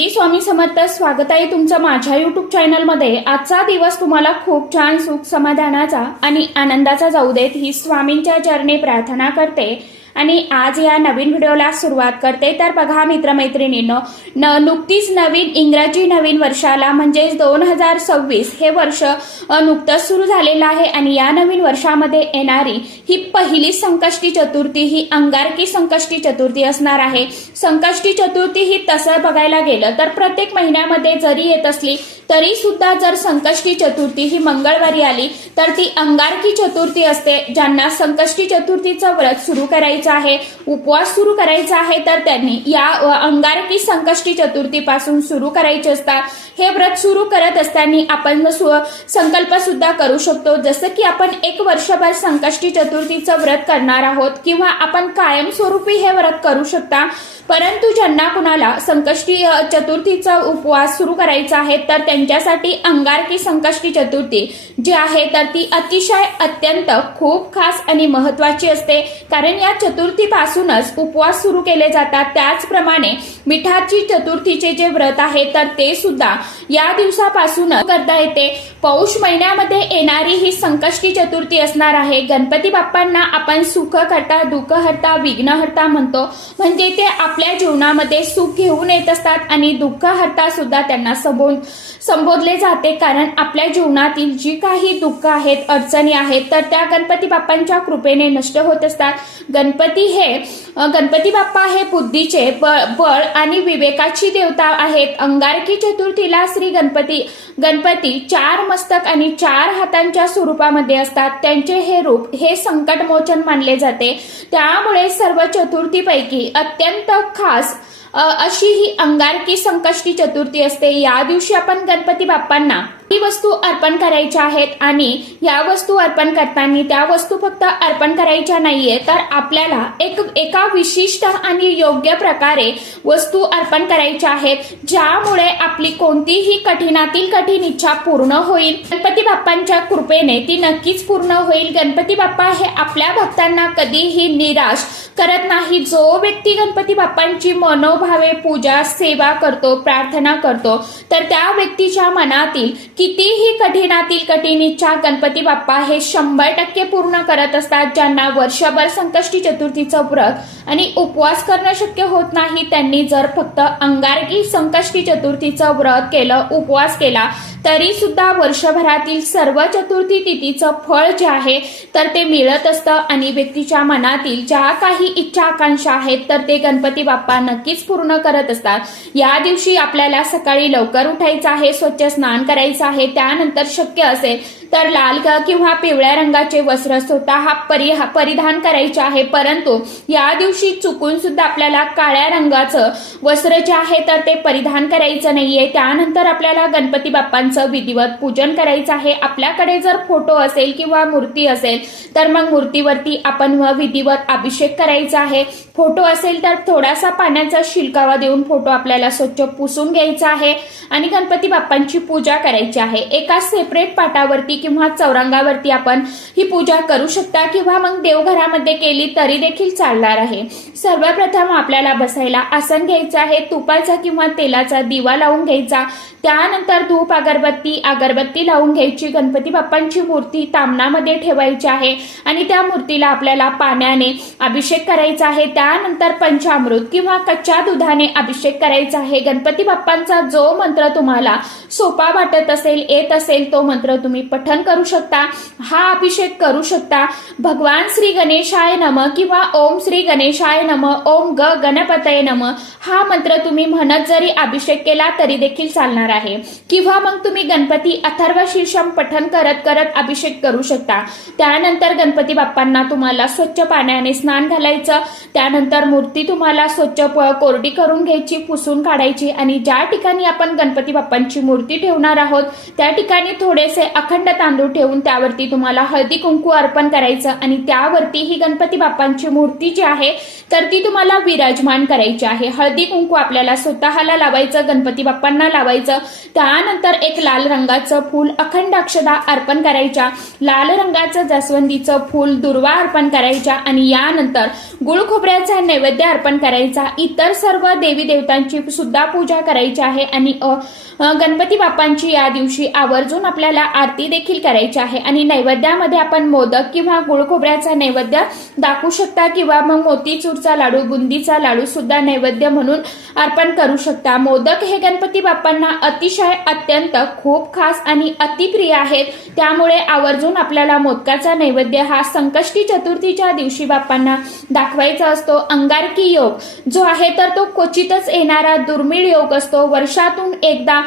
श्री स्वामी समर्थ. स्वागत आहे तुमचं माझ्या युट्यूब चॅनलमध्ये. आजचा दिवस तुम्हाला खूप छान सुख समाधानाचा आणि आनंदाचा जाऊ देत ही स्वामींच्या चरणी प्रार्थना करते आणि आज या नवीन व्हिडिओला सुरुवात करते. तर बघा मित्रमैत्रिणींनो, नुकतीच इंग्रजी नवीन वर्षाला म्हणजे 2026 हे वर्ष नुकतंच सुरू झालेलं आहे आणि या नवीन वर्षामध्ये येणारी ही पहिली संकष्टी चतुर्थी ही अंगारकी संकष्टी चतुर्थी असणार आहे. संकष्टी चतुर्थी ही तसं बघायला गेलं तर प्रत्येक महिन्यामध्ये जरी येत असली तरी सुद्धा जर संकष्टी चतुर्थी ही मंगळवारी आली तर ती अंगारकी चतुर्थी असते. ज्यांना संकष्टी चतुर्थीचं व्रत सुरू करायचं आहे, उपवास सुरू करायचा आहे, तर त्यांनी या अंगारकी संकष्टी चतुर्थी पासून सुरू करायचे असतात. हे व्रत सुरू करत असताना आपण संकल्प सुद्धा करू शकतो, जसं की आपण एक वर्षभर संकष्टी चतुर्थीचं व्रत करणार आहोत किंवा आपण कायमस्वरूपी हे व्रत करू शकता. परंतु ज्यांना कुणाला संकष्टी चतुर्थीचा उपवास सुरू करायचा आहे तर त्यांच्यासाठी अंगारकी संकष्टी चतुर्थी जी आहे तर ती अतिशय अत्यंत खूप खास आणि महत्वाची असते. कारण या चतुर्थीपासूनच उपवास सुरू केले जातात. त्याचप्रमाणे मिठाची चतुर्थीचे जे व्रत आहे तर ते सुद्धा या दिवसापासून करता येते. पौष महिन्यामध्ये येणारी ही संकष्टी चतुर्थी असणार आहे. गणपती बाप्पांना आपण सुख करता, दुःख हरता, विघ्न हरता म्हणतो. म्हणजे ते आपल्या जीवनामध्ये सुख घेऊन येत असतात आणि दुःख हरता सुद्धा त्यांना संबोधले जाते. कारण आपल्या जीवनातील जी काही दुःख आहेत, अडचणी आहेत तर त्या गणपती बाप्पांच्या कृपेने नष्ट होत असतात. गणपती बाप्पा हे बुद्धीचे बळ आणि विवेकाची देवता आहेत. अंगारकी चतुर्थीला श्री गणपती 4 मस्तक आणि 4 हातांच्या स्वरूपामध्ये असतात. त्यांचे हे रूप हे संकटमोचन मानले जाते. त्यामुळे सर्व चतुर्थीपैकी अत्यंत खास अशी ही अंगारकी संकष्टी चतुर्थी असते. या दिवशी आपण गणपती बाप्पांना ही वस्तू अर्पण करायच्या आहेत आणि या वस्तू अर्पण करताना त्या वस्तू फक्त अर्पण करायच्या नाहीये तर आपल्याला एका विशिष्ट आणि योग्य प्रकारे वस्तू अर्पण करायच्या आहेत, ज्यामुळे आपली कोणतीही कठीणातील कठीण इच्छा पूर्ण होईल. गणपती बाप्पांच्या कृपेने ती नक्कीच पूर्ण होईल. गणपती बाप्पा हे आपल्या भक्तांना कधीही निराश करत नाही. जो व्यक्ती गणपती बाप्पांची मनोभावे पूजा, सेवा करतो, प्रार्थना करतो तर त्या व्यक्तीच्या मनातील कितीही कठीणातील कठीण इच्छा गणपती बाप्पा हे 100% पूर्ण करत असतात. ज्यांना वर्षभर संकष्टी चतुर्थीचं व्रत आणि उपवास करणं शक्य होत नाही त्यांनी जर फक्त अंगारकी संकष्टी चतुर्थीचं व्रत केलं, उपवास केला तरी सुद्धा वर्षभरातील सर्व चतुर्थी तिथीचं फळ जे आहे तर ते मिळत असतं आणि व्यक्तीच्या मनातील ज्या काही इच्छा आकांक्षा आहेत तर ते गणपती बाप्पा नक्कीच पूर्ण करत असतात. या दिवशी आपल्याला सकाळी लवकर उठायचं आहे, स्वच्छ स्नान करायचं आहे. त्यानंतर शक्य असेल तर लाल किंवा पिवळ्या रंगाचे वस्त्र स्वतः परिधान करायचे आहे. परंतु या दिवशी चुकून सुद्धा आपल्याला काळ्या रंगाचं वस्त्र जे आहे तर ते परिधान करायचं नाहीये. त्यानंतर आपल्याला गणपती बाप्पांचं विधिवत पूजन करायचं आहे. आपल्याकडे जर फोटो असेल किंवा मूर्ती असेल तर मग मूर्तीवरती आपण विधिवत अभिषेक करायचा आहे. फोटो असेल तर थोडासा पाण्याचा शिलकावा देऊन फोटो आपल्याला स्वच्छ पुसून घ्यायचा आहे आणि गणपती बाप्पांची पूजा करायची आहे. एका सेपरेट पाटावरती किंवा चौरंगावरती आपण ही पूजा करू शकता किंवा मग देवघरामध्ये केली तरी देखील चालणार आहे. सर्वप्रथम आपल्याला बसायला आसन घ्यायचं आहे. तुपाचा किंवा तेलाचा दिवा लावून घ्यायचा. त्यानंतर धूप अगरबत्ती लावून घ्यायची. गणपती बाप्पांची मूर्ती तामणामध्ये ठेवायची आहे आणि त्या मूर्तीला आपल्याला पाण्याने अभिषेक करायचा आहे. त्यानंतर पंचामृत किंवा कच्च्या दुधाने अभिषेक करायचा आहे. गणपती बाप्पांचा जो मंत्र तुम्हाला सोपा वाटत असेल, येत असेल तो मंत्र तुम्ही पठण करू शकता, हा अभिषेक करू शकता. भगवान श्री गणेशाय नमः किंवा ओम श्री गणेशाय नमः, ओम गणपतये नमः हा मंत्र तुम्ही म्हणत जरी अभिषेक केला तरी देखील चालणार आहे. किंवा मग तुम्ही गणपती अथर्व शीर्षम पठण करत करत अभिषेक करू शकता. त्यानंतर गणपती बाप्पांना तुम्हाला स्वच्छ पाण्याने स्नान घालायचं. त्यानंतर मूर्ती तुम्हाला स्वच्छ कोरडी करून घ्यायची, पुसून काढायची आणि ज्या ठिकाणी आपण गणपती बाप्पांची मूर्ती ठेवणार आहोत त्या ठिकाणी थोडेसे अखंड तांदूळ ठेवून त्यावरती तुम्हाला हळदी कुंकू अर्पण करायचं आणि त्यावरती ही गणपती बाप्पांची मूर्ती जी आहे तर ती तुम्हाला विराजमान करायची आहे। हळदी कुंकू आपल्याला स्वतःला लावायचं, गणपती बाप्पांना लावायचं। त्यानंतर एक लाल रंगाचं फूल, अखंड अक्षता अर्पण करायच्या, लाल रंगाचं जास्वंदीचं फूल, दुर्वा अर्पण करायच्या आणि यानंतर गुळ खोबऱ्याचा नैवेद्य अर्पण करायचा। इतर सर्व देवी देवतांची सुद्धा पूजा करायची आहे आणि गणपती बाप्पांची या दिवशी आवर्जून आपल्याला आरती देखील करायची आहे। आणि नैवेद्यामध्ये आपण मोदक किंवा गुळ खोबऱ्याचा नैवेद्य दाखवू शकता किंवा मग मोतीचूरचा लाडू, बुंदीचा लाडू सुद्धा नैवेद्य म्हणून अर्पण करू शकता। मोदक हे गणपती बाप्पांना अतिशय अत्यंत खूप खास आणि अतिप्रिय आहेत, त्यामुळे आवर्जून आपल्याला मोदकाचा नैवेद्य हा संकष्टी चतुर्थीच्या दिवशी बाप्पांना दाखवायचा असतो। अंगारकी योग जो आहे तर तो क्वचितच येणारा दुर्मिळ योग असतो। वर्षातून एकदा,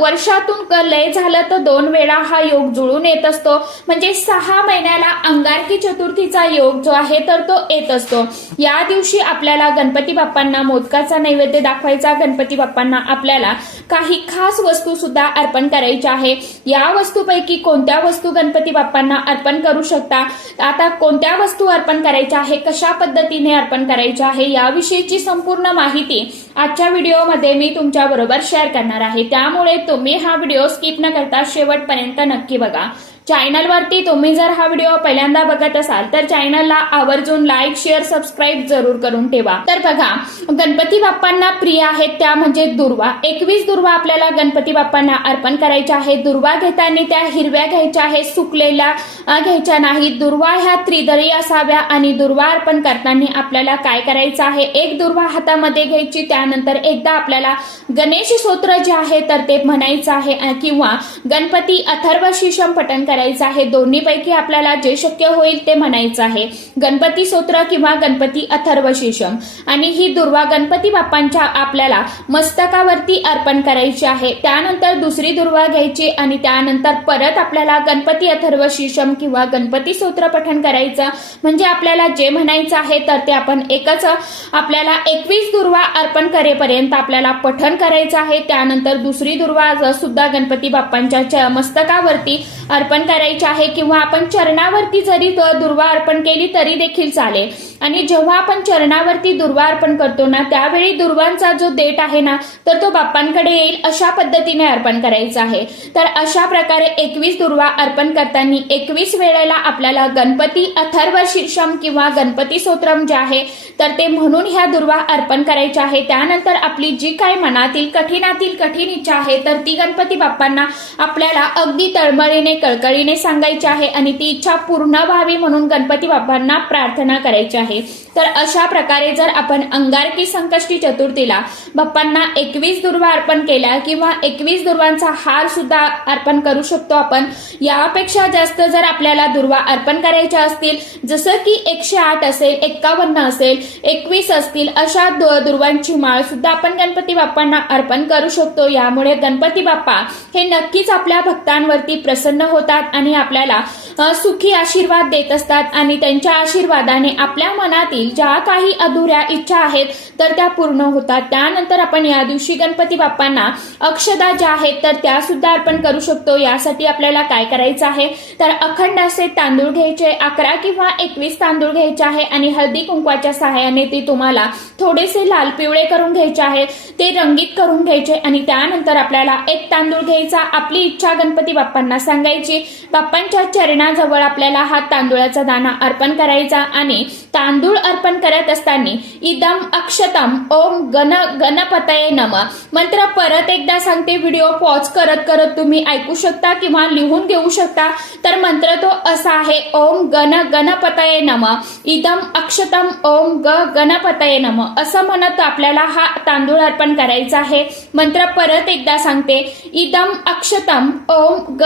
वर्षातून लय झालं तर 2 वेळा हा योग जुळून येत असतो, म्हणजे 6 महिन्याला अंगारकी चतुर्थीचा योग जो आहे तर तो येत असतो। या दिवशी आपल्याला गणपती बाप्पांना मोदकाचा नैवेद्य दाखवायचा। गणपती बाप्पांना आपल्याला काही खास वस्तू सुद्धा अर्पण करायच्या आहे। या वस्तूपैकी कोणत्या वस्तू गणपती बाप्पांना अर्पण करू शकता, आता कोणत्या वस्तू अर्पण करायच्या आहे, कशा पद्धतीने अर्पण करायच्या आहे, याविषयीची संपूर्ण माहिती आजच्या व्हिडिओमध्ये मी तुमच्या बरोबर शेअर करणार आहे। त्यामुळे तुम्ही हा व्हिडिओ स्किप न करता शेवटपर्यंत नक्की बघा। चॅनलवरती तुम्ही जर हा व्हिडिओ पहिल्यांदा बघत असाल तर चॅनलला आवर्जून लाईक, शेअर, सबस्क्राईब जरूर करून ठेवा। तर बघा, गणपती बाप्पांना प्रिय आहेत त्या म्हणजे दुर्वा। 21 दुर्वा आपल्याला गणपती बाप्पांना अर्पण करायच्या आहे। दुर्वा घेताना त्या हिरव्या घ्यायच्या आहे, सुकलेल्या घ्यायच्या नाहीत। दुर्वा ह्या त्रिदळी असाव्या आणि दुर्वा अर्पण करताना आपल्याला काय करायचं आहे, एक दुर्वा हातामध्ये घ्यायची, त्यानंतर एकदा आपल्याला गणेश स्तोत्र जे आहे तर ते म्हणायचं आहे किंवा गणपती अथर्व शीर्षम पठण करायचं आहे। दोन्ही पैकी आपल्याला जे शक्य होईल ते म्हणायचं आहे, गणपती स्तोत्र किंवा गणपती अथर्व शीर्षम। आणि ही दुर्वा गणपती बाप्पांच्या आपल्याला मस्तकावरती अर्पण करायची आहे। त्यानंतर दुसरी दुर्वा घ्यायची आणि त्यानंतर परत आपल्याला गणपती अथर्व शीर्षम किंवा गणपती स्तोत्र पठण करायचं, म्हणजे आपल्याला जे म्हणायचं आहे तर ते आपण एकच आपल्याला 21 दुर्वा अर्पण करेपर्यंत आपल्याला पठण करायचं आहे। त्यानंतर दुसरी दुर्वा सुद्धा गणपती बाप्पांच्या मस्तकावरती अर्पण करायची आहे किंवा आपण चरणावरती जरी दुर्वा अर्पण केली तरी देखील चालेल। आणि जेव्हा आपण चरणावरती दुर्वा अर्पण करतो ना, त्यावेळी दुर्वांचा जो देठ आहे ना तर तो बाप्पांकडे येईल अशा पद्धतीने अर्पण करायचं आहे। तर अशा प्रकारे 21 दुर्वा अर्पण करताना 21 वेळेला आपल्याला गणपती अथर्व शीर्षम किंवा गणपती स्तोत्रम जे आहे तर ते म्हणून ह्या दुर्वा अर्पण करायच्या आहे। त्यानंतर आपली जी काही मनातील कठीणातील कठीण इच्छा आहे तर ती गणपती बाप्पांना आपल्याला अगदी तळमळीने कळकळीने सांगायची आहे आणि ती इच्छा पूर्ण व्हावी म्हणून गणपती बाप्पांना प्रार्थना करायची आहे। तर अशा प्रकारे जर आपण अंगारकी संकष्टी चतुर्थीला बाप्पांना 21 दुर्वा अर्पण केल्या किंवा 21 दुर्वांचा हार सुद्धा अर्पण करू शकतो आपण। यापेक्षा जास्त जर आपल्याला दुर्वा अर्पण करायच्या असतील, जसं की 108 असेल, 51 असेल, 21 असतील, अशा दुर्वांची माळ सुद्धा आपण गणपती बाप्पांना अर्पण करू शकतो। यामुळे गणपती बाप्पा हे नक्कीच आपल्या भक्तांवरती प्रसन्न होतात आणि आपल्याला सुखी आशीर्वाद देत असतात आणि त्यांच्या आशीर्वादाने आपल्या मनातील ज्या काही अधुऱ्या इच्छा आहेत तर त्या पूर्ण होतात। त्यानंतर आपण या दिवशी गणपती बाप्पांना अक्षदा ज्या आहेत तर त्या सुद्धा अर्पण करू शकतो। यासाठी आपल्याला काय करायचं आहे तर अखंड असे तांदूळ घ्यायचे, 11 किंवा 21 तांदूळ घ्यायचे आहे आणि हळदी कुंकवाच्या सहाय्याने ते तुम्हाला थोडेसे लाल पिवळे करून घ्यायचे आहे, ते रंगीत करून घ्यायचे आणि त्यानंतर आपल्याला एक तांदूळ घ्यायचा, आपली इच्छा गणपती बाप्पांना सांगायची, बाप्पांच्या चरणाजवळ आपल्याला हा तांदूळाचा दाणा अर्पण करायचा आणि तांदूळ अर्पण करत असताना इदम अक्षतम ओम गणपतये नमः मंत्र परत एकदा सांगते, व्हिडिओ पॉज करत करत तुम्ही ऐकू शकता किंवा लिहून घेऊ शकता। तर मंत्र तो असा आहे, ओम गणपतये नमः इदम अक्षतम ओम गणपतये नमः असं म्हणत आपल्याला हा तांदूळ अर्पण करायचा आहे। मंत्र परत एकदा सांगते, इदम अक्षतम ओम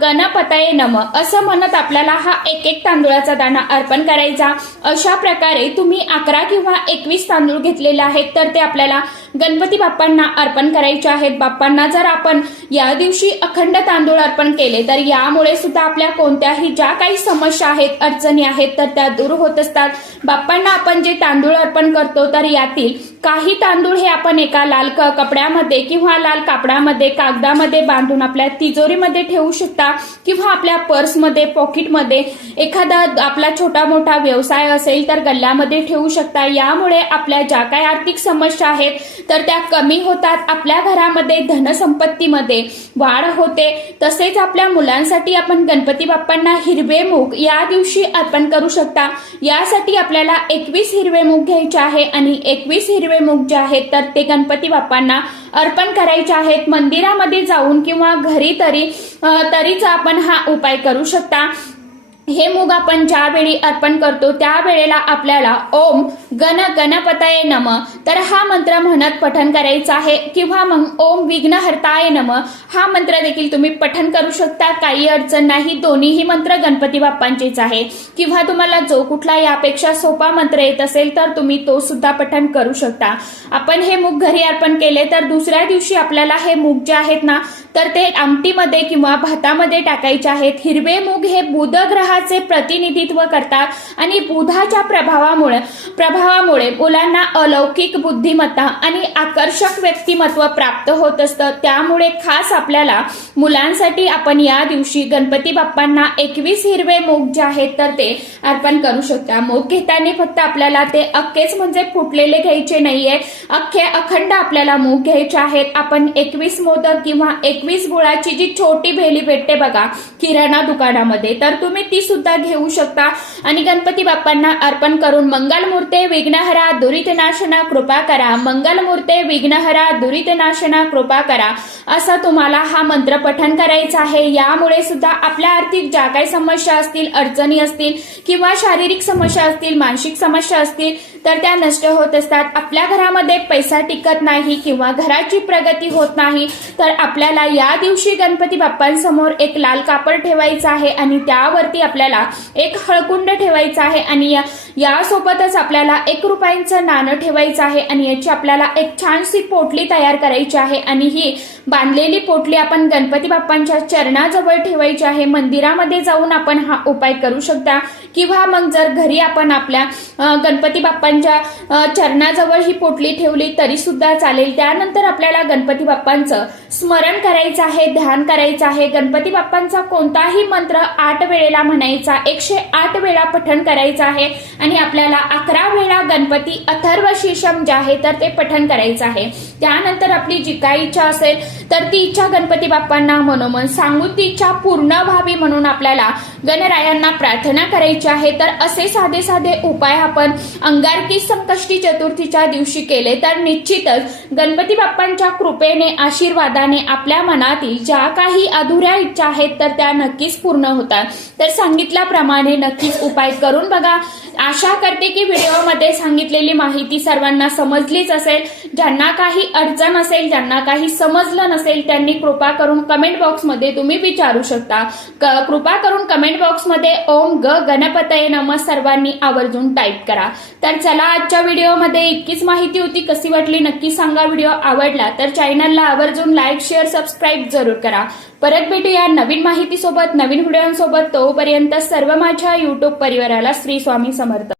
गणपतये नमः असं म्हणत आपल्याला हा एक तांदूळाचा दाणा अर्पण करायचा। अशा प्रकारे तुम्ही 11 किंवा 21 तांदूळ घेतलेले आहेत तर ते आपल्याला गणपती बाप्पांना अर्पण करायचे आहेत। बाप्पांना जर आपण या दिवशी अखंड तांदूळ अर्पण केले तर यामुळे सुद्धा आपल्या कोणत्याही ज्या काही समस्या आहेत, अडचणी आहेत तर त्या दूर होत असतात। बाप्पांना आपण जे तांदूळ अर्पण करतो तर यातील काही तांदूळ हे आपण एका लाल कपड्यामध्ये किंवा लाल कापडामध्ये, कागदामध्ये बांधून आपल्या तिजोरीमध्ये ठेवू शकता किंवा आपल्या पर्समध्ये, पॉकेटमध्ये, एखादा आपला छोटा मोठा व्यवसाय असेल तर गल्ल्यामध्ये ठेवू शकता। यामुळे आपल्या ज्या काही आर्थिक समस्या आहेत तर त्या कमी होतात, आपल्या घरामध्ये धनसंपत्तीमध्ये वाढ होते। तसेच आपल्या मुलांसाठी आपण गणपती बाप्पांना हिरवे मूग या दिवशी अर्पण करू शकता। यासाठी आपल्याला 21 हिरवे मूग घ्यायचे आहे आणि 21 हिरवे मूग जे आहेत तर ते गणपती बाप्पांना अर्पण करायचे आहेत। मंदिरामध्ये जाऊन किंवा घरी तरीच आपण हा उपाय करू शकता। हे मूग आपण ज्यावेळी अर्पण करतो त्यावेळेला आपल्याला ओम गणपतये नमः तर हा मंत्र म्हणत पठण करायचं आहे किंवा मग ओम विघ्नहर्ताय नमः हा मंत्र देखील तुम्ही पठण करू शकता। काही अडचण नाही, दोन्हीही मंत्र गणपती बाप्पांचेच आहे किंवा तुम्हाला जो कुठला यापेक्षा सोपा मंत्र येत असेल तर तुम्ही तो सुद्धा पठण करू शकता। आपण हे मूग घरी अर्पण केले तर दुसऱ्या दिवशी आपल्याला हे मूग जे आहेत ना तर ते आमटीमध्ये किंवा भातामध्ये टाकायचे आहेत। हिरवे मूग हे बुध ग्रहाचे प्रतिनिधित्व करतात आणि बुधाच्या प्रभावामुळे मुलांना अलौकिक बुद्धिमत्ता आणि आकर्षक व्यक्तिमत्व प्राप्त होत असतं। त्यामुळे खास आपल्याला मुलांसाठी आपण या दिवशी गणपती बाप्पांना 21 हिरवे मूग जे आहेत तर ते अर्पण करू शकता। मूग घेताना फक्त आपल्याला ते अख्खेच म्हणजे फुटलेले घ्यायचे नाहीये, अखंड आपल्याला मूग घ्यायचे आहेत। आपण 21 मोदक किंवा 21 गुळाची जी छोटी भेली भेटते बघा किराणा दुकानामध्ये तर तुम्ही ती सुद्धा घेऊ शकता आणि गणपती बाप्पांना अर्पण करून मंगलमूर्ते विघ्नहरा दुरितनाशना कृपा करा, मंगलमूर्ते विघ्नहरा दुरितनाशना कृपा करा असा तुम्हाला हा मंत्र पठण करायचा आहे। यामुळे सुद्धा आपल्या आर्थिक ज्या काही समस्या असतील, अडचणी असतील किंवा शारीरिक समस्या असतील, मानसिक समस्या असतील तर त्या नष्ट होत असतात। आपल्या घरामध्ये पैसा टिकत नाही किंवा घराची प्रगती होत नाही तर आपल्याला या दिवशी गणपती बाप्पांसमोर एक लाल कापड ठेवायचं आहे आणि त्यावरती आपल्याला एक हळकुंड ठेवायचा आहे आणि यासोबतच आपल्याला 1 रुपयांचं नाणं ठेवायचं आहे आणि याची आपल्याला एक छानशी पोटली तयार करायची आहे आणि ही बांधलेली पोटली आपण गणपती बाप्पांच्या चरणाजवळ ठेवायची आहे। मंदिरामध्ये जाऊन आपण हा उपाय करू शकता किंवा मग जर घरी आपण आपल्या गणपती बाप्पांच्या चरणाजवळ ही पोटली ठेवली तरी सुद्धा चालेल। त्यानंतर आपल्याला गणपती बाप्पांचं स्मरण करायचं आहे, ध्यान करायचं आहे। गणपती बाप्पांचा कोणताही मंत्र 8 वेळेला म्हणायचा, 108 वेळा पठण करायचं आहे आणि आपल्याला 11 वेळा गणपती अथर्व शीर्षम जे आहे तर ते पठण करायचं आहे। त्यानंतर आपली जी काही इच्छा असेल तर ती इच्छा गणपती बाप्पांना मनोमन सांगून ती इच्छा पूर्ण व्हावी म्हणून आपल्याला गणरायांना प्रार्थना करायची आहे। तर असे साधे उपाय आपण अंगारकी संकष्टी चतुर्थीच्या दिवशी केले तर निश्चितच गणपती बाप्पांच्या कृपेने, आशीर्वादाने आपल्या मनातील ज्या काही अधुऱ्या इच्छा आहेत तर त्या नक्कीच पूर्ण होतात। तर सांगितल्याप्रमाणे नक्कीच उपाय करून बघा। आशा करते की व्हिडिओमध्ये सांगितलेली माहिती सर्वांना समजलीच असेल। ज्यांना काही अडचण असेल, ज्यांना काही समजलं नसेल त्यांनी कृपा करून कमेंट बॉक्समध्ये तुम्ही विचारू शकता। कृपा करून कमेंट बॉक्समध्ये ओम गणपतये नमः सर्वांनी आवर्जून टाईप करा। तर चला आजच्या व्हिडिओमध्ये इतकीच माहिती होती, कशी वाटली नक्की सांगा। व्हिडिओ आवडला तर चॅनलला आवर्जून लाईक, शेअर, सबस्क्राईब जरूर करा। परत भेटूया नवीन माहितीसोबत, नवीन व्हिडिओसोबत। तोपर्यंत सर्व माझ्या युट्यूब परिवाराला श्री स्वामी समर्थ।